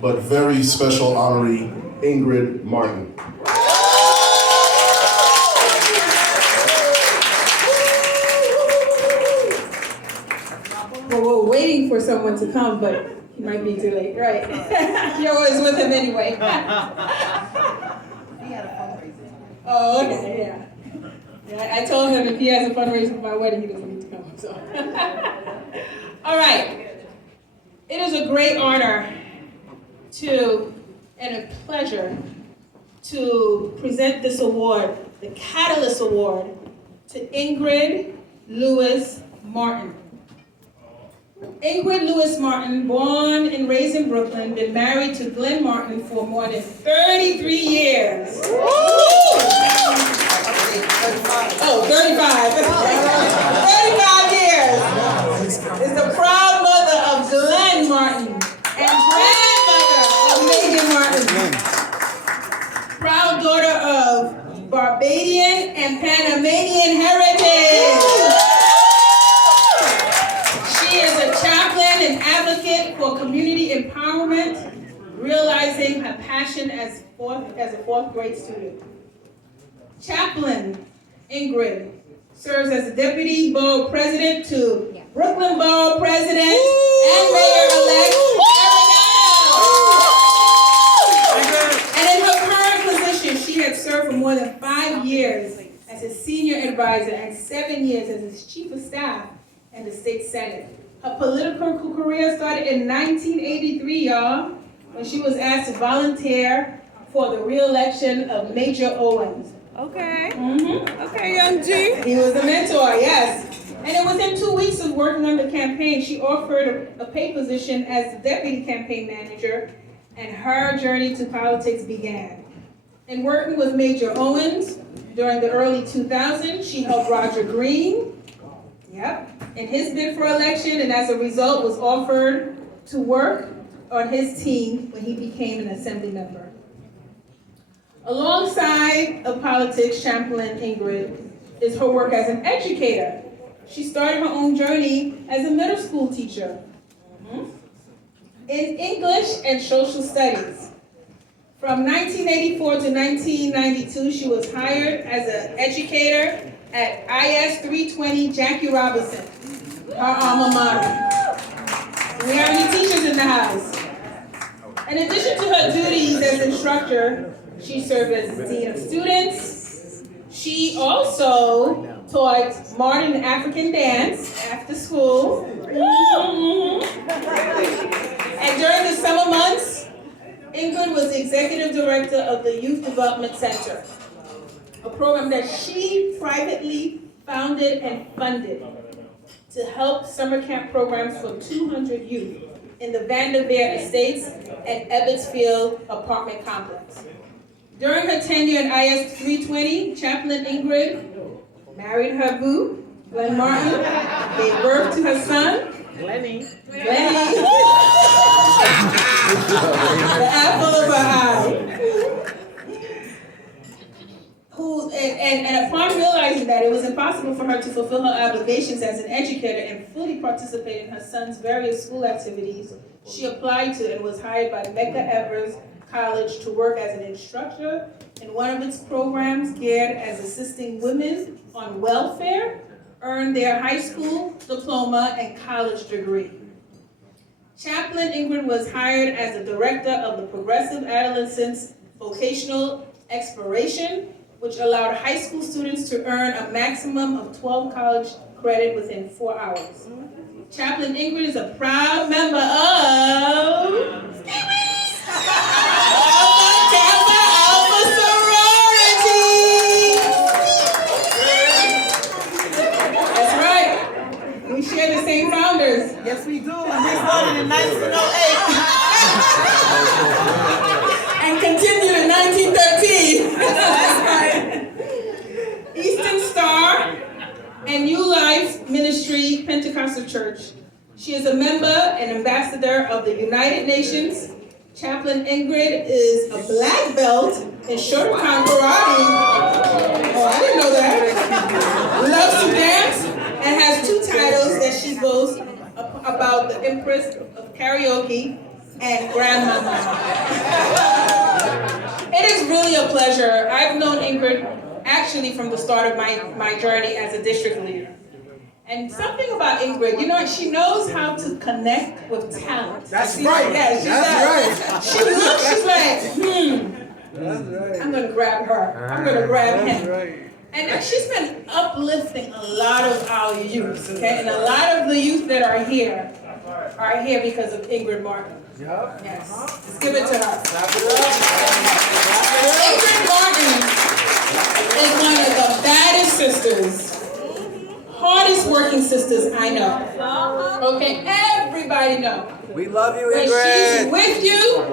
but very special honoree, Ingrid Martin. Well, we're waiting for someone to come, but he might be too late, right? You're always with him anyway. Oh, okay, yeah. I told him if he has a fundraiser for my wedding, he doesn't need to come, so. All right. It is a great honor and a pleasure to present this award, the Catalyst Award, to Ingrid Lewis Martin. Ingrid Lewis Martin, born and raised in Brooklyn, been married to Glenn Martin for more than 33 years. Oh, 35. 35 years. Is the proud mother of Glenn Martin and grandmother of Megan Martin. Proud daughter of Barbadian and Panamanian heritage. She is a chaplain and advocate for community empowerment, realizing her passion as a fourth grade student. Chaplain Ingrid serves as the Deputy Borough President to Brooklyn Borough President and Mayor-elect Eric Adams. And in her current position, she has served for more than 5 years as his senior advisor and 7 years as his chief of staff in the state senate. Her political career started in 1983, y'all, when she was asked to volunteer for the re-election of Major Owens. Okay. Okay, Young G. He was a mentor, yes. And within 2 weeks of working on the campaign, she offered a paid position as the deputy campaign manager, and her journey to politics began. In working with Major Owens during the early 2000s, she helped Roger Green, in his bid for election, and as a result was offered to work on his team when he became an assembly member. Alongside of politics, Chaplain Ingrid is her work as an educator. She started her own journey as a middle school teacher in English and social studies. From 1984 to 1992, she was hired as an educator at IS 320 Jackie Robinson, her alma mater. Do we have any teachers in the house? In addition to her duties as instructor, she served as the dean of students. She also taught modern African dance after school. And during the summer months, Ingrid was the executive director of the Youth Development Center, a program that she privately founded and funded to help summer camp programs for 200 youth in the Vanderveer Estates and Ebbetsfield apartment complex. During her tenure at IS 320, Chaplain Ingrid married her boo, Glenn Martin, gave birth to her son, Glenny. The apple of her eye. And upon realizing that it was impossible for her to fulfill her obligations as an educator and fully participate in her son's various school activities, she applied to and was hired by Medgar Evers College to work as an instructor in one of its programs geared as assisting women on welfare earn their high school diploma and college degree. Chaplain Ingrid was hired as the director of the Progressive Adolescents Vocational Exploration, which allowed high school students to earn a maximum of 12 college credit within 4 hours. Chaplain Ingrid is a proud member of Alpha Sorority. That's right. We share the same founders. Yes, we do. And we started in 1908. And continued in 1913. That's right. Eastern Star and New Life Ministry Pentecostal Church. She is a member and ambassador of the United Nations. Chaplain Ingrid is a black belt in Shotokan Karate. Oh, I didn't know that. Loves to dance and has 2 titles that she boasts about: the Empress of Karaoke and grandmama. It is really a pleasure. I've known Ingrid actually from the start of my journey as a district leader. And something about Ingrid, you know, she knows how to connect with talent. That's right. Yeah, she does. She looks, she's like, I'm gonna grab her. I'm gonna grab him. And then she's been uplifting a lot of our youth, okay? And a lot of the youth that are here because of Ingrid Martin. Yes. Let's give it to her. Ingrid Martin is one of the baddest sisters, hardest working sisters I know. Okay, everybody knows. We love you, When Ingrid. she's with you,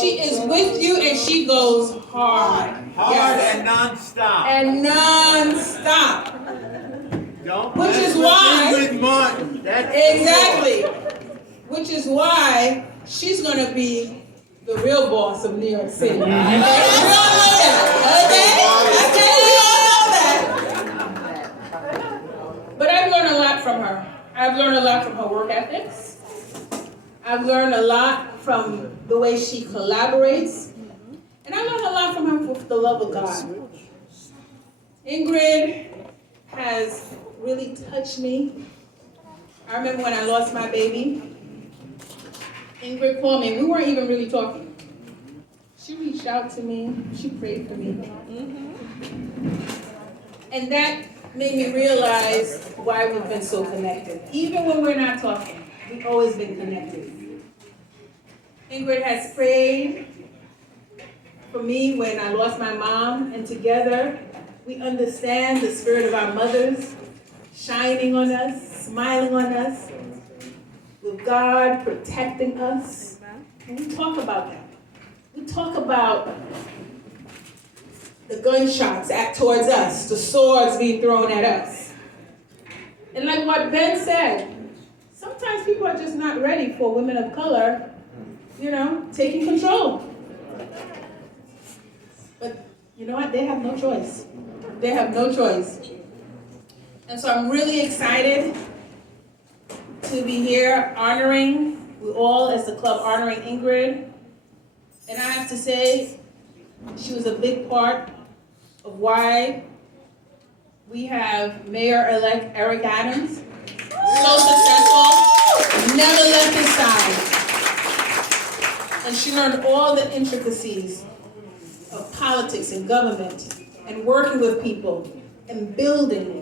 she is with you and she goes hard. Hard Yes. and non-stop. And non-stop. Don't Which mess is with why- Ingrid Martin. That's Exactly. Which is why she's gonna be the real boss of New York City. Okay? We all know that. Okay? Okay, we all know that. But I've learned a lot from her. I've learned a lot from her work ethics. I've learned a lot from the way she collaborates. And I learned a lot from her for the love of God. Ingrid has really touched me. I remember when I lost my baby, Ingrid called me, and we weren't even really talking. She reached out to me, she prayed for me. And that made me realize why we've been so connected. Even when we're not talking, we've always been connected. Ingrid has prayed for me when I lost my mom, and together we understand the spirit of our mothers shining on us, smiling on us, with God protecting us. And we talk about that. We talk about the gunshots towards us, the swords being thrown at us. And like what Ben said, sometimes people are just not ready for women of color, you know, taking control. But you know what? They have no choice. They have no choice. And so I'm really excited to be here honoring, we all as the club honoring Ingrid. And I have to say, she was a big part of why we have Mayor-elect Eric Adams, so successful, never left his side. And she learned all the intricacies of politics and government and working with people and building.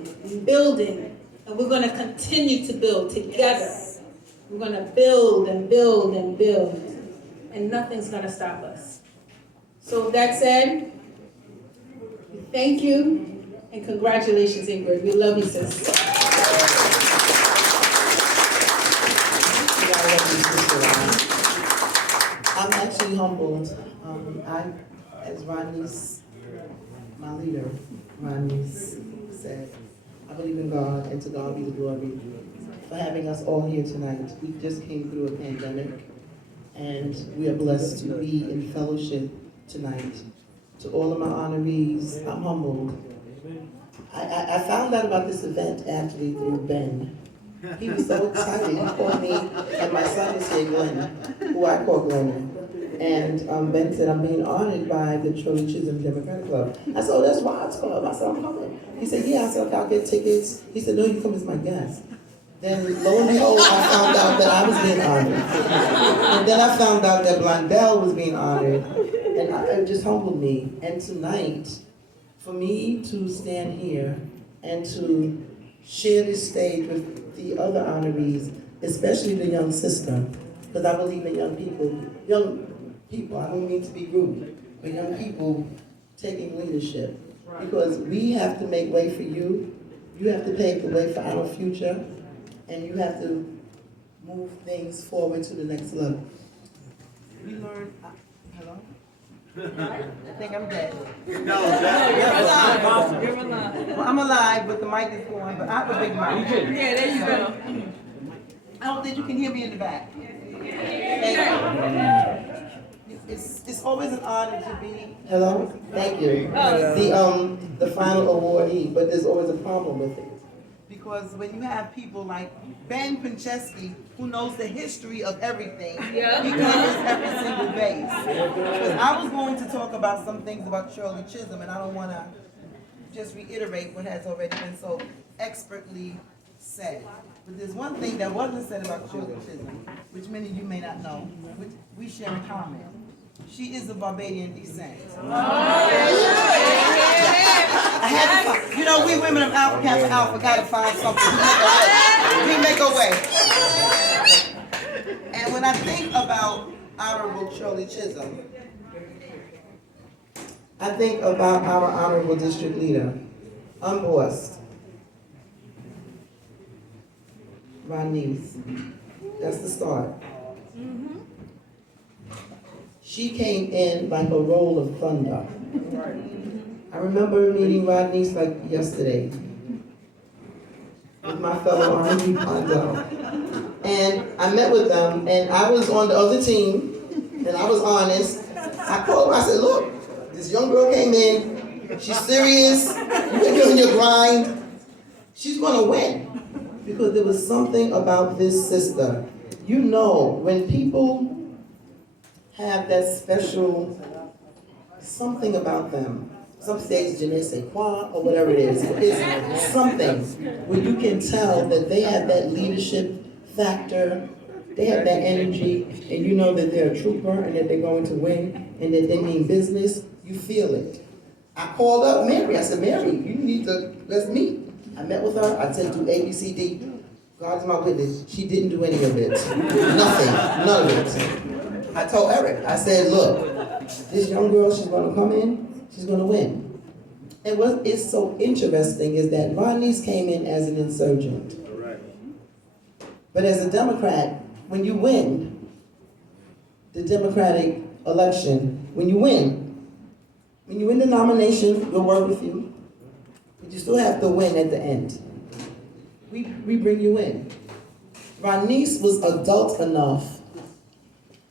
And we're going to continue to build together. We're going to build and build and build. And nothing's going to stop us. So with that said, thank you and congratulations, Ingrid. We love you, sis. I'm actually humbled. As Ronnie's, my leader, Ronnie's said, I believe in God, and to God be the glory for having us all here tonight. We just came through a pandemic, and we are blessed to be in fellowship tonight. To all of my honorees, I'm humbled. I found out about this event actually through Ben. He was so excited. He called me, and my son is here, Glenn, who I call Glenn. And Ben said, I'm being honored by the Shirley Chisholm Democratic Club. I said, oh, that's Rod's club. I said, I'm coming. He said, yeah. I said, okay, I'll get tickets. He said, no, you come as my guest. Then lo and behold, I found out that I was being honored. And then I found out that Blondell was being honored. And it just humbled me. And tonight, for me to stand here and to share this stage with the other honorees, especially the young sister, because I believe in young people, I don't mean to be rude, but young people taking leadership. Because we have to make way for you, you have to pave the way for our future, and you have to move things forward to the next level. We learned, hello? I think I'm dead. No, that's impossible. You're alive. Well, I'm alive, but the mic is going, but I have a big mic. Yeah, there you go. I hope that you can hear me in the back. Thank you. It's always an honor to be. Hello? Thank you. The final awardee, but there's always a problem with it. because when you have people like Ben Pinchesky, who knows the history of everything, Yeah. he covers every single base. Because I was going to talk about some things about Shirley Chisholm, and I don't want to just reiterate what has already been so expertly said. But there's one thing that wasn't said about Shirley Chisholm, which many of you may not know, which we share in common. She is of Barbadian descent. I had to find, you know, we women of Alpha Kappa Alpha gotta find something. We make a way. And when I think about Honorable Shirley Chisholm, I think about our Honorable District Leader, unvoiced, Ronise. That's the start. She came in like a roll of thunder. I remember meeting Rodney's like yesterday with my fellow R&B Pondo. And I met with them, and I was on the other team, and I was honest. I called her, I said, look, this young girl came in, she's serious, you've been doing your grind, she's gonna win. Because there was something about this sister. You know, when people have that special something about them. Some say it's je ne sais quoi or whatever it is. It's something where you can tell that they have that leadership factor, they have that energy, and you know that they're a trooper and that they're going to win and that they mean business. You feel it. I called up Mary. I said, Mary, you need to, let's meet. I met with her. I said, do A, B, C, D. God is my witness. She didn't do any of it. Nothing. None of it. I told Eric, I said, look, this young girl, she's going to come in, she's going to win. And what is so interesting is that Ronise came in as an insurgent. But as a Democrat, when you win the Democratic election, when you win the nomination, we'll work with you. But you still have to win at the end. We bring you in. Ronise was adult enough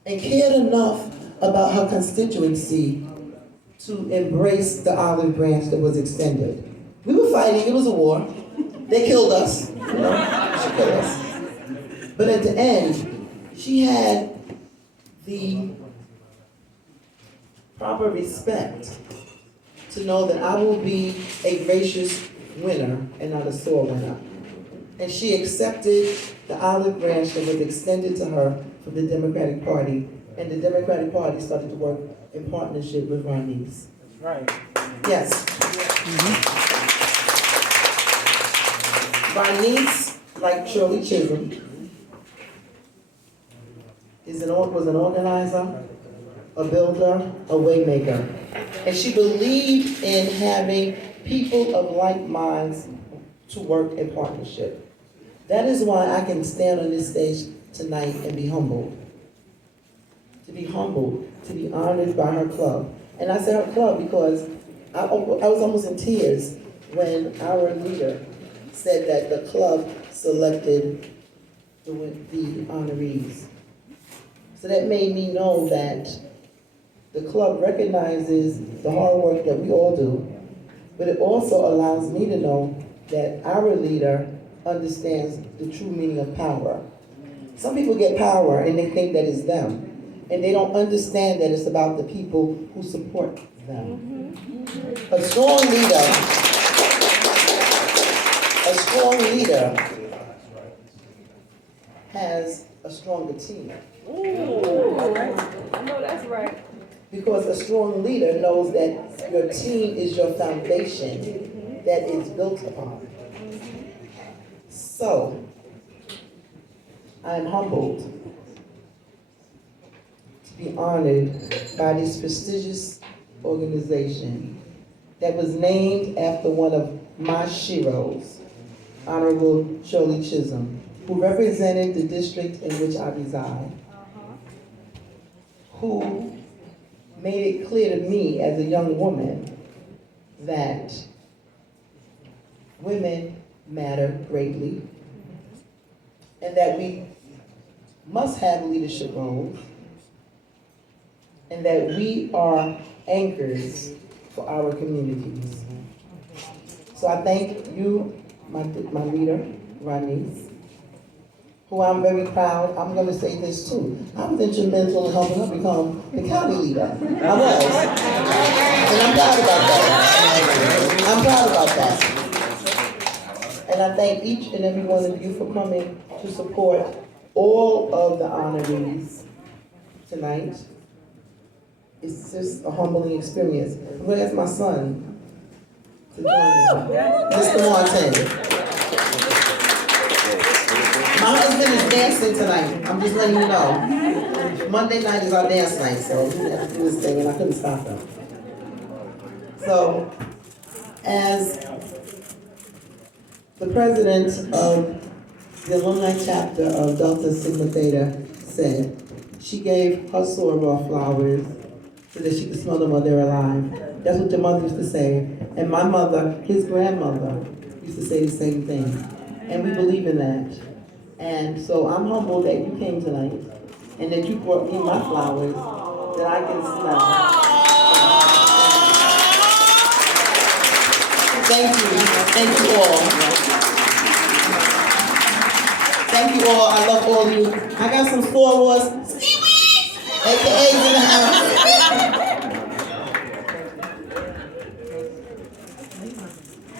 and cared enough about her constituency to embrace the olive branch that was extended. We were fighting, it was a war. They killed us, you know, she killed us. But at the end, she had the proper respect to know that I will be a gracious winner and not a sore winner. And she accepted the olive branch that was extended to her from the Democratic Party, and the Democratic Party started to work in partnership with Ronise. Right. Yes. Ronise, like Shirley Chisholm, was an organizer, a builder, a waymaker. And she believed in having people of like minds to work in partnership. That is why I can stand on this stage tonight and be humbled. To be humbled, to be honored by her club. And I say her club because I was almost in tears when our leader said that the club selected the honorees. So that made me know that the club recognizes the hard work that we all do, but it also allows me to know that our leader understands the true meaning of power. Some people get power and they think that it's them, and they don't understand that it's about the people who support them. A strong leader has a stronger team. Ooh, I know that's right. Because a strong leader knows that your team is your foundation that is built upon. So, I'm humbled to be honored by this prestigious organization that was named after one of my sheroes, Honorable Shirley Chisholm, who represented the district in which I reside, who made it clear to me as a young woman that women matter greatly and that we must have leadership roles and that we are anchors for our communities. So I thank you, my leader, Ronnie, who I'm very proud, I'm gonna say this too. I was instrumental in helping her become the county leader. I was. And I'm proud about that. I'm proud about that. And I thank each and every one of you for coming to support all of the honorees tonight. It's just a humbling experience. I'm gonna ask my son to join me. Mr. Martin. My husband is dancing tonight. I'm just letting you know. Monday night is our dance night, so he had to do his thing and I couldn't stop him. So, as the president of the alumni chapter of Delta Sigma Theta said, she gave her soror flowers so that she could smell them while they're alive. That's what your mother used to say. And my mother, his grandmother, used to say the same thing. And we believe in that. And so I'm humbled that you came tonight and that you brought me my flowers that I can smell. Thank you. Thank you all. Thank you all. I love all of you. I got some sorors, AKA's in the house.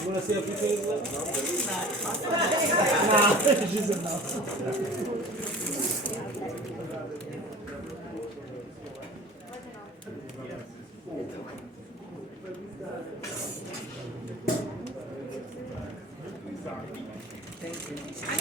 You wanna see a few things left? She's a no. Thank you.